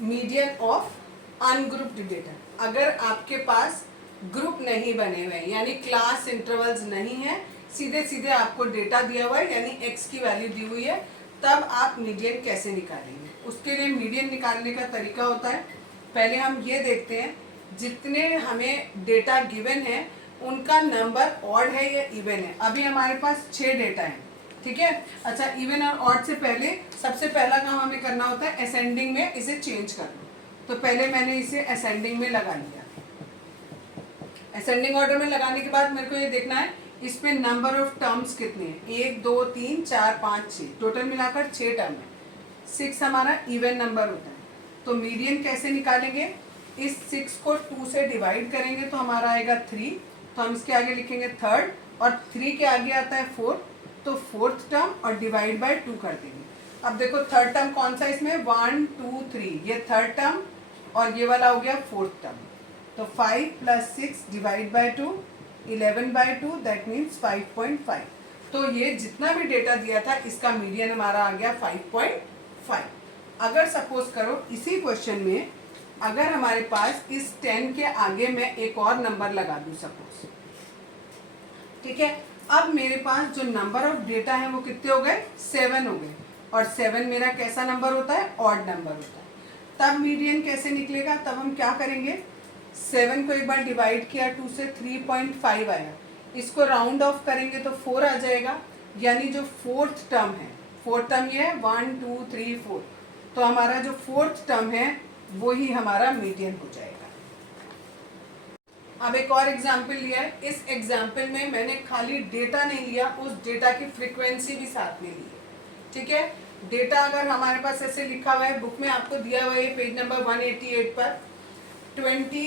Median of ungrouped data. अगर आपके पास group नहीं बने हुए हैं, यानी क्लास इंटरवल्स नहीं है, सीधे सीधे आपको डेटा दिया हुआ है, यानी एक्स की वैल्यू दी हुई है, तब आप मीडियन कैसे निकालेंगे। उसके लिए मीडियन निकालने का तरीका होता है, पहले हम ये देखते हैं जितने हमें डेटा गिवन है उनका नंबर ऑड है या इवन है। अभी हमारे पास 6 डेटा है, ठीक है। अच्छा, इवन और ऑड से पहले सबसे पहला काम हमें करना होता है असेंडिंग में इसे चेंज कर लो। तो पहले मैंने इसे असेंडिंग में लगा लिया। असेंडिंग ऑर्डर में लगाने के बाद मेरे को ये देखना है इसमें नंबर ऑफ टर्म्स कितने हैं, 1 2 3 4 5 6, टोटल मिलाकर 6 टर्म है। 6 हमारा इवन नंबर होता है। तो मीडियन कैसे निकालेंगे, इस 6 को 2 से डिवाइड करेंगे तो हमारा आएगा 3, तो हम इसके आगे लिखेंगे थर्ड, और 3 के आगे आता है 4, तो फोर्थ टर्म और डिवाइड बाय 2 कर देंगे। अब देखो थर्ड टर्म कौन सा इसमें, 1 2 3, ये थर्ड टर्म और ये वाला हो गया फोर्थ टर्म। तो 5 + 6 डिवाइड बाय 2, 11/2, दैट मीन्स 5.5। तो ये जितना भी डेटा दिया था इसका मीडियन हमारा आ गया 5.5। अगर सपोज करो इसी क्वेश्चन में अगर हमारे पास इस 10 के आगे मैं एक और नंबर लगा दूं सपोज, ठीक है। अब मेरे पास जो नंबर ऑफ डेटा है वो कितने हो गए, 7 हो गए, और 7 मेरा कैसा नंबर होता है, ऑड नंबर होता है। तब मीडियन कैसे निकलेगा, तब हम क्या करेंगे, 7 को एक बार डिवाइड किया 2 से, 3.5 आया, इसको राउंड ऑफ करेंगे तो 4 आ जाएगा, यानी जो फोर्थ टर्म है, फोर्थ टर्म ये है 1 2 3 4, तो हमारा जो फोर्थ टर्म है वो ही हमारा मीडियन हो जाएगा। अब एक और एग्जाम्पल लिया है, इस एग्जाम्पल में मैंने खाली डेटा नहीं लिया, उस डेटा की फ्रीक्वेंसी भी साथ में ली है, ठीक है। डेटा अगर हमारे पास ऐसे लिखा हुआ है, बुक में आपको दिया हुआ है पेज नंबर 188 पर, 20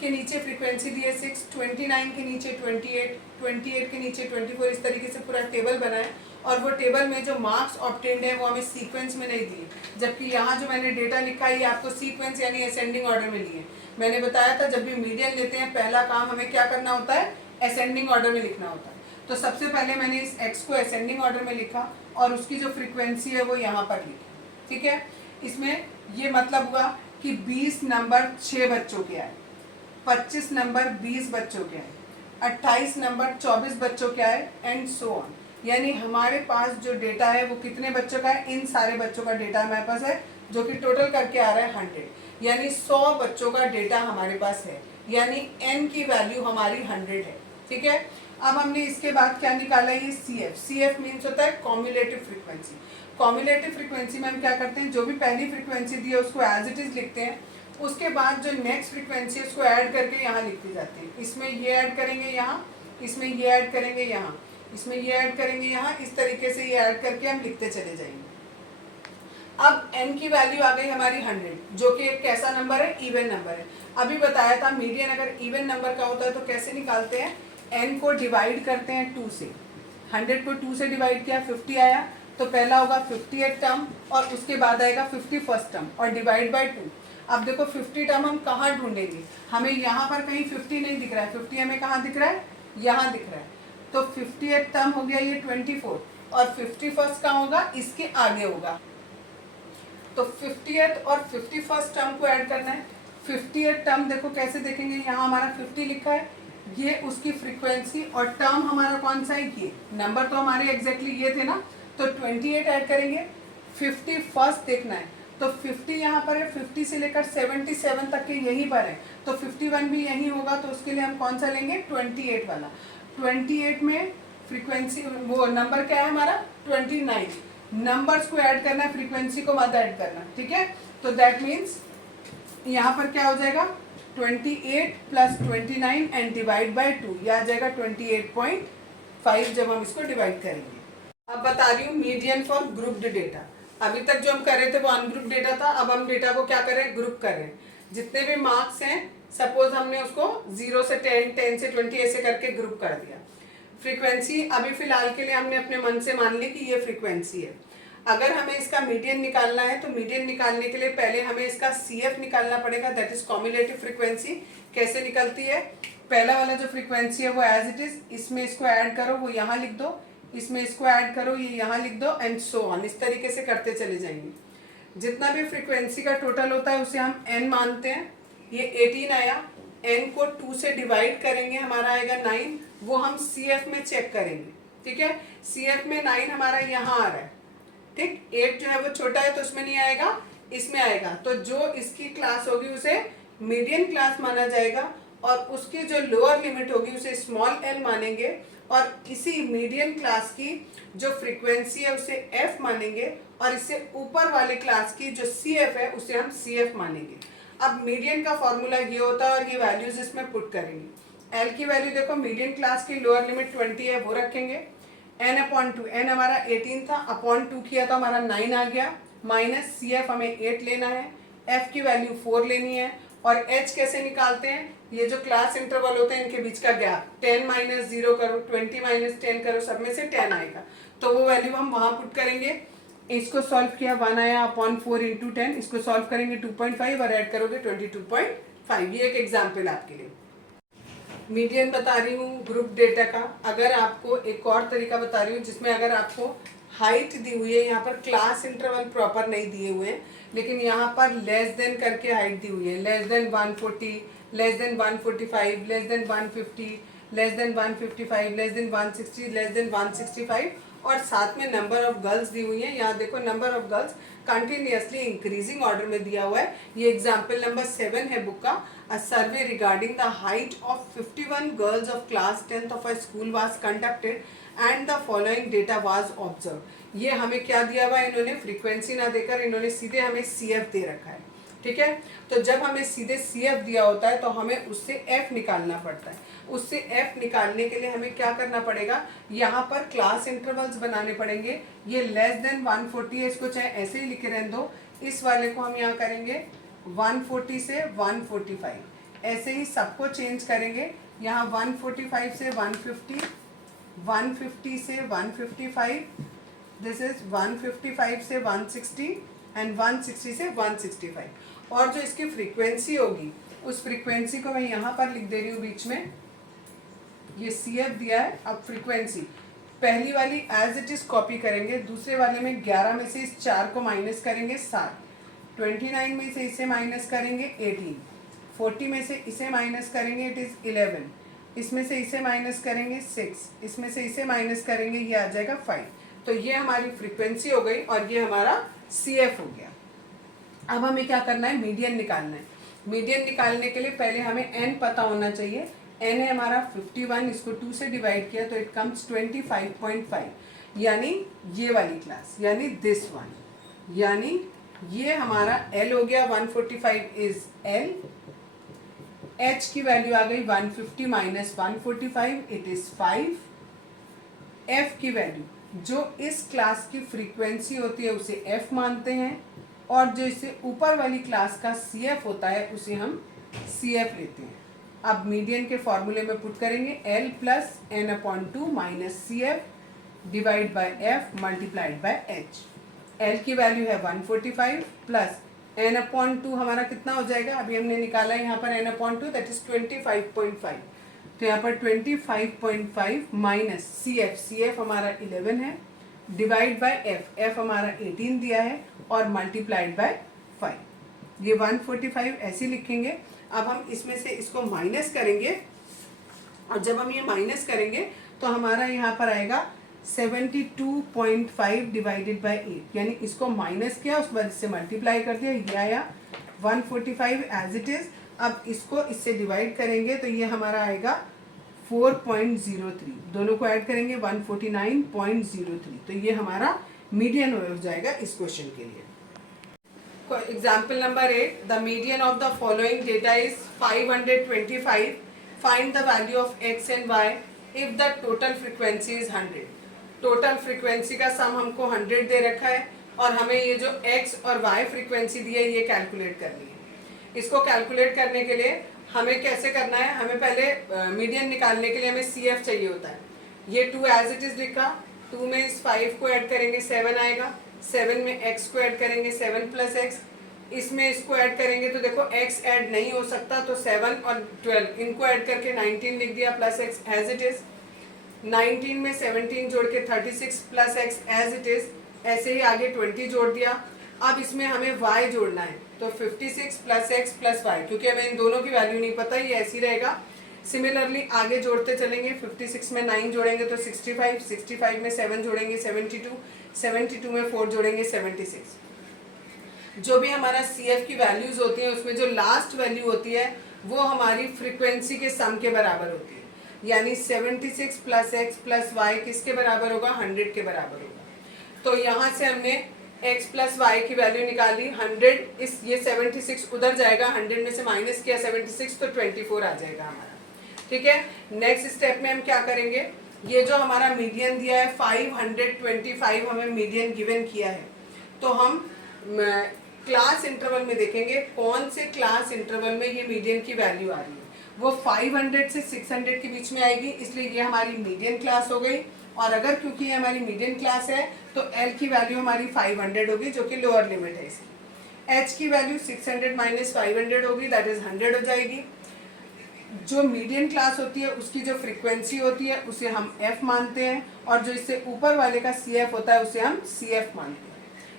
के नीचे फ्रीक्वेंसी दी है 6, 29 के नीचे 28, 28 के नीचे 24, इस तरीके से पूरा टेबल बना है, और वो टेबल में जो मार्क्स ऑब्टेन्ड है वो हमें सीक्वेंस में नहीं दिए, जबकि यहाँ जो मैंने डेटा लिखा है ये आपको सीक्वेंस यानी असेंडिंग ऑर्डर में लिए। मैंने बताया था जब भी मीडियन लेते हैं पहला काम हमें क्या करना होता है, असेंडिंग ऑर्डर में लिखना होता है। तो सबसे पहले मैंने इस x को असेंडिंग ऑर्डर में लिखा और उसकी जो फ्रीक्वेंसी है वो यहाँ पर लिखी, ठीक है। इसमें ये मतलब हुआ कि 20 नंबर 6 बच्चों के आए, 25 नंबर 20 बच्चों के आए, 28 नंबर 24 बच्चों के आए, एंड सो ऑन। यानी हमारे पास जो डेटा है वो कितने बच्चों का है, इन सारे बच्चों का डेटा हमारे पास है, जो कि टोटल करके आ रहा है 100, यानी 100 बच्चों का डेटा हमारे पास है, यानी n की वैल्यू हमारी 100 है, ठीक है। अब हमने इसके बाद क्या निकाला, ये CF। CF मीन्स होता है कॉम्युलेटिव फ्रीक्वेंसी। कॉम्युलेटिव फ्रीक्वेंसी में हम क्या करते हैं, जो भी पहली फ्रीक्वेंसी दी है उसको एज इट इज लिखते हैं, उसके बाद जो नेक्स्ट फ्रीक्वेंसी है उसको ऐड करके यहाँ लिखते जाते हैं। इसमें ये ऐड करेंगे यहाँ, इसमें ये ऐड करेंगे यहाँ, इसमें ये ऐड करेंगे यहाँ, इस तरीके से ये ऐड करके हम लिखते चले जाएंगे। अब n की वैल्यू आ गई हमारी 100, जो कि एक कैसा नंबर है, इवन नंबर है। अभी बताया था मीडियन अगर इवन नंबर का होता है तो कैसे निकालते हैं, n को डिवाइड करते हैं 2 से, 100 को 2 से डिवाइड किया 50 आया, तो पहला होगा 58 टर्म और उसके बाद आएगा 51st टर्म और डिवाइड बाय 2। अब देखो 50 टर्म हम कहाँ ढूंढेंगे, हमें यहाँ पर कहीं 50 नहीं दिख रहा है, 50 हमें कहाँ दिख रहा है, यहाँ दिख रहा है, तो 58 टर्म हो गया ये 24, और 51st का होगा इसके आगे होगा, तो 50th और 51st टर्म को ऐड करना है। 50th टर्म देखो कैसे देखेंगे, यहाँ हमारा 50 लिखा है, ये उसकी फ्रीक्वेंसी, और टर्म हमारा कौन सा है, ये नंबर तो हमारे एग्जैक्टली ये थे ना, तो 28 ऐड करेंगे। 51st देखना है, तो 50 यहाँ पर है, 50 से लेकर 77 तक के यहीं पर है, तो 51 भी यहीं होगा, तो उसके लिए हम कौन सा लेंगे, 28 वाला। 28 में फ्रीक्वेंसी वो नंबर क्या है हमारा, 29, नंबर्स को ऐड करना है, फ्रीक्वेंसी को मत ऐड करना, ठीक है। तो दैट मीन्स यहाँ पर क्या हो जाएगा, 28 + 29 एंड डिवाइड बाय 2, यह आ जाएगा 28.5 जब हम इसको डिवाइड करेंगे। अब बता रही हूँ मीडियन फॉर ग्रुप्ड डेटा। अभी तक जो हम कर रहे थे वो अनग्रुप डेटा था, अब हम डेटा को क्या कर रहे हैं, ग्रुप कर रहे हैं। जितने भी मार्क्स हैं सपोज हमने उसको 0 से 10, 10 से 20 ऐसे करके ग्रुप कर दिया। फ्रीक्वेंसी अभी फिलहाल के लिए हमने अपने मन से मान ली कि ये फ्रीक्वेंसी है। अगर हमें इसका मीडियन निकालना है तो मीडियन निकालने के लिए पहले हमें इसका CF निकालना पड़ेगा, दैट इज कॉम्युलेटिव फ्रीक्वेंसी। कैसे निकलती है, पहला वाला जो फ्रीक्वेंसी है वो एज इट इज, इसमें इसको ऐड करो वो यहाँ लिख दो, इसमें इसको ऐड करो ये यहाँ लिख दो, एंड सो ऑन, इस तरीके से करते चले जाएंगे। जितना भी फ्रीक्वेंसी का टोटल होता है उसे हम n मानते हैं। ये 18 आया, n को 2 से डिवाइड करेंगे, हमारा आएगा 9, वो हम CF में चेक करेंगे। ठीक है, CF में 9 हमारा यहाँ आ रहा है। ठीक, 8 जो है वो छोटा है तो उसमें नहीं आएगा, इसमें आएगा। तो जो इसकी क्लास होगी उसे मीडियन क्लास माना जाएगा, और उसकी जो लोअर लिमिट होगी उसे स्मॉल l मानेंगे, और इसी मीडियन क्लास की जो फ्रीक्वेंसी है उसे f मानेंगे, और इससे ऊपर वाले क्लास की जो CF है उसे हम CF मानेंगे। अब मीडियन का फॉर्मूला ये होता है, और ये वैल्यूज इसमें पुट करेंगे। l की वैल्यू देखो, मीडियन क्लास की लोअर लिमिट 20 है, वो रखेंगे। n/2, n हमारा 18 था, अपॉन 2 किया तो हमारा 9 आ गया, माइनस CF हमें 8 लेना है, f की वैल्यू 4 लेनी है। और h कैसे निकालते हैं, ये जो क्लास इंटरवल होते हैं इनके बीच का गैप, 10 माइनस 0 करो, 20 माइनस 10 करो, सब में से 10 आएगा, तो वो वैल्यू हम वहां पुट करेंगे। इसको सॉल्व किया, 1 आया अपॉन 4 इंटू 10, इसको सॉल्व करेंगे 2.5 और ऐड करोगे 22.5। ये एक एग्जाम्पल आपके लिए। मीडियन बता रही हूँ ग्रुप डेटा का। अगर आपको एक और तरीका बता रही हूँ जिसमें अगर आपको हाइट दी हुई है, यहाँ पर क्लास इंटरवल प्रॉपर नहीं दिए हुए हैं, लेकिन यहाँ पर लेस देन करके हाइट दी हुई है, less than 140, less than 145, less than 150, less than 155, less than 160, less than 165, और साथ में नंबर ऑफ गर्ल्स दी हुई है। यहाँ देखो number of girls continuously increasing order में दिया हुआ है। ये एग्जाम्पल नंबर 7 है बुक का। A survey regarding the height of 51 girls of class 10th of a school was conducted and the following data was observe. ये हमें क्या दिया हुआ है, इन्होंने फ्रीक्वेंसी ना देकर इन्होंने सीधे हमें CF दे रखा है। ठीक है, तो जब हमें सीधे CF दिया होता है तो हमें उससे F निकालना पड़ता है। उससे F निकालने के लिए हमें क्या करना पड़ेगा, यहाँ पर क्लास इंटरवल्स बनाने पड़ेंगे। ये लेस देन 140 है, इसको चाहे ऐसे ही लिखे रहने दो। इस वाले को हम यहाँ करेंगे 140 से 145, ऐसे ही सबको चेंज करेंगे। यहाँ 145 से 150, 150 से 155, दिस इज 155 से 160 एंड 160 से 165। और जो इसकी फ्रीक्वेंसी होगी उस फ्रीक्वेंसी को मैं यहाँ पर लिख दे रही हूँ बीच में, ये CF दिया है। अब फ्रीक्वेंसी पहली वाली एज इट इज कॉपी करेंगे, दूसरे वाले में 11 में से इस 4 को माइनस करेंगे 7, 29 में से इसे माइनस करेंगे 18, 40 में से इसे माइनस करेंगे इट इज 11, इसमें से इसे माइनस करेंगे 6, इसमें से इसे माइनस करेंगे ये आ जाएगा 5। तो ये हमारी फ्रीक्वेंसी हो गई और ये हमारा CF हो गया। अब हमें क्या करना है, मीडियन निकालना है। मीडियन निकालने के लिए पहले हमें n पता होना चाहिए। n है हमारा 51, इसको 2 से डिवाइड किया तो इट कम्स 25.5, यानी ये वाली क्लास, यानी दिस वन, यानी ये हमारा L हो गया। 145 इज L, H की वैल्यू आ गई 150 माइनस 145, इट इज 5। F की वैल्यू जो इस क्लास की फ्रीक्वेंसी होती है उसे F मानते हैं, और जो इससे ऊपर वाली क्लास का CF होता है उसे हम CF लेते हैं। अब मीडियन के फॉर्मूले में पुट करेंगे L plus n/2 minus CF divide by F multiplied by H। L की वैल्यू है 145 प्लस n/2 हमारा कितना हो जाएगा, अभी हमने निकाला है यहाँ पर n/2, दैट इज 25.5। तो यहाँ पर 25.5 माइनस CF हमारा 11 है, डिवाइड बाय F हमारा 18 दिया है, और मल्टीप्लाइड बाय 5। ये 145 ऐसे लिखेंगे। अब हम इसमें से इसको माइनस करेंगे, और जब हम ये माइनस करेंगे तो हमारा यहाँ पर आएगा 72.5 डिवाइडेड बाय 8, यानी इसको माइनस किया उसके बाद इससे मल्टीप्लाई कर दिया, ये आया 145 एज इट इज। अब इसको इससे डिवाइड करेंगे तो ये हमारा आएगा 4.03, दोनों को ऐड करेंगे 149.03। तो ये हमारा मीडियन हो जाएगा इस क्वेश्चन के लिए। Example number 8, the median of the following data is 525, find the value of x and y if the total frequency is 100। Total frequency का सम हमको 100 दे रखा है, और हमें ये जो x और y फ्रीक्वेंसी दी है ये कैलकुलेट करनी है। इसको कैलकुलेट करने के लिए हमें कैसे करना है, हमें पहले मीडियन निकालने के लिए हमें CF चाहिए होता है। ये 2 एज इट इज लिखा, 2 में इस 5 को ऐड करेंगे 7 आएगा, 7 में x को ऐड करेंगे 7 प्लस x, इसमें इसको ऐड करेंगे तो देखो x ऐड नहीं हो सकता, तो 7 और 12 इनको ऐड करके 19 लिख दिया plus x as it is. 19 में 17 जोड़ के 36 plus x as it is, ऐसे ही आगे 20 जोड़ दिया। अब इसमें हमें y जोड़ना है, तो 56 प्लस एक्स प्लस वाई, क्योंकि हमें इन दोनों की वैल्यू नहीं पता, ये ऐसी रहेगा। सिमिलरली आगे जोड़ते चलेंगे, 56 में 9 जोड़ेंगे तो 65, 65 में 7 जोड़ेंगे 72, 72 में 4 जोड़ेंगे 76। जो भी हमारा CF की वैल्यूज होती हैं उसमें जो लास्ट वैल्यू होती है वो हमारी फ्रीक्वेंसी के सम के बराबर होती है, यानी 76 प्लस एक्स प्लस वाई किसके बराबर होगा, 100 के बराबर होगा। तो यहाँ से हमने x प्लस वाई की वैल्यू निकाली 100, इस ये 76 उधर जाएगा, 100 में से माइनस किया 76 तो 24 आ जाएगा हमारा। ठीक है, नेक्स्ट स्टेप में हम क्या करेंगे, ये जो हमारा मीडियन दिया है 525 हमें मीडियन गिवन किया है, तो हम क्लास इंटरवल में देखेंगे कौन से क्लास इंटरवल में ये मीडियन की वैल्यू आ रही है। वो 500 से 600 के बीच में आएगी, इसलिए ये हमारी मीडियन क्लास हो गई। और अगर क्योंकि ये हमारी मीडियन क्लास है तो L की वैल्यू हमारी 500 होगी, जो कि लोअर लिमिट है इसकी। H की वैल्यू 600 माइनस 500 होगी, दैट इज 100 हो जाएगी। जो मीडियन क्लास होती है उसकी जो फ्रीक्वेंसी होती है उसे हम f मानते हैं, और जो इससे ऊपर वाले का CF होता है उसे हम CF मानते हैं।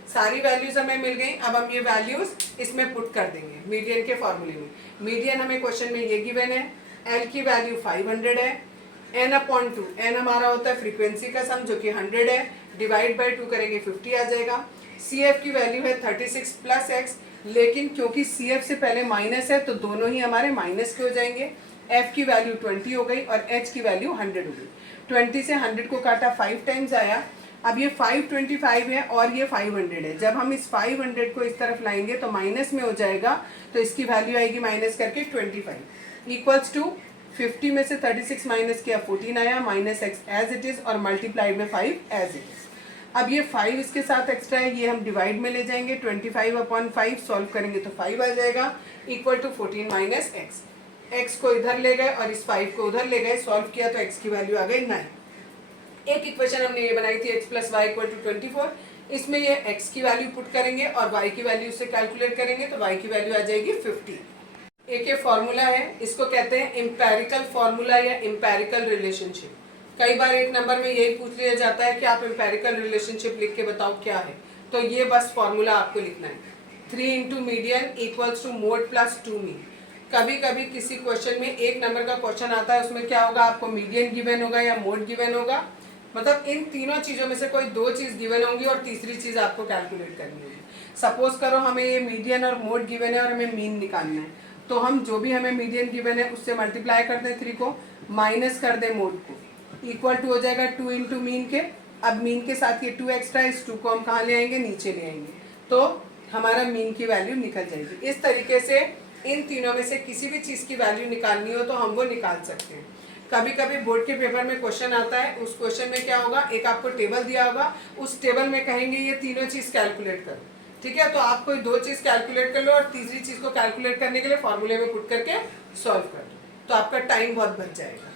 सारी वैल्यूज हमें मिल गई, अब हम ये वैल्यूज इसमें पुट कर देंगे मीडियन के फॉर्मूले में। मीडियन हमें क्वेश्चन में ये गिवन है, L की वैल्यू 500 है, n/2, n हमारा होता है फ्रीक्वेंसी का सम जो कि 100 है, डिवाइड बाई 2 करेंगे 50 आ जाएगा। CF की वैल्यू है 36 प्लस एक्स, लेकिन क्योंकि CF से पहले माइनस है तो दोनों ही हमारे माइनस के हो जाएंगे। F की वैल्यू 20 हो गई और H की वैल्यू 100 हो गई। 20 से 100 को काटा 5 टाइम्स आया। अब ये 525 है और ये 500 है, जब हम इस 500 को इस तरफ लाएंगे तो माइनस में हो जाएगा, तो इसकी वैल्यू आएगी माइनस करके 25 इक्वल्स टू 50 में से 36 माइनस किया 14 आया, minus x as it is और मल्टीप्लाइड में 5 एज इट इज। अब ये 5 इसके साथ एक्स्ट्रा है, ये हम डिवाइड में ले जाएंगे, 25/5 सॉल्व करेंगे तो 5 आ जाएगा, equal to 14 minus x. X को इधर ले गए और इस 5 को उधर ले गए, सॉल्व किया तो एक्स की वैल्यू आ गई 9। एक इक्वेशन हमने ये बनाई थी x plus y equal to 24, इसमें ये x की वैल्यू पुट करेंगे और y की वैल्यू से कैलकुलेट करेंगे तो y की वैल्यू आ जाएगी 50। एक ये फॉर्मूला है, इसको कहते हैं एम्पेरिकल फॉर्मूला या एम्पेरिकल रिलेशनशिप। कई बार एक नंबर में यही पूछ लिया जाता है कि आप एम्पेरिकल रिलेशनशिप लिख के बताओ क्या है, तो ये बस फॉर्मूला आपको लिखना है, 3 into median equals to mode plus 2 mean. कभी कभी किसी क्वेश्चन में एक नंबर का क्वेश्चन आता है, उसमें क्या होगा, आपको मीडियन गिवन होगा या मोड गिवन होगा, मतलब इन तीनों चीज़ों में से कोई दो चीज़ गिवन होंगी और तीसरी चीज़ आपको कैलकुलेट करनी होगी। सपोज करो हमें ये मीडियन और मोड गिवन है और हमें मीन निकालना है, तो हम जो भी हमें मीडियन गिवन है उससे मल्टीप्लाई कर दें 3 को, माइनस कर दें मोड को, इक्वल टू हो जाएगा 2 इंटू मीन के। अब मीन के साथ ये 2 एक्स्ट्रा, इस 2 को हम कहाँ ले आएंगे, नीचे ले आएंगे, तो हमारा मीन की वैल्यू निकल जाएगी। इस तरीके से इन तीनों में से किसी भी चीज़ की वैल्यू निकालनी हो तो हम वो निकाल सकते हैं। कभी कभी बोर्ड के पेपर में क्वेश्चन आता है, उस क्वेश्चन में क्या होगा, एक आपको टेबल दिया होगा, उस टेबल में कहेंगे ये तीनों चीज़ कैलकुलेट करो, ठीक है, तो आप कोई दो चीज़ कैलकुलेट कर लो और तीसरी चीज़ को कैलकुलेट करने के लिए फॉर्मूले में पुट करके सॉल्व कर दो, तो आपका टाइम बहुत बच जाएगा।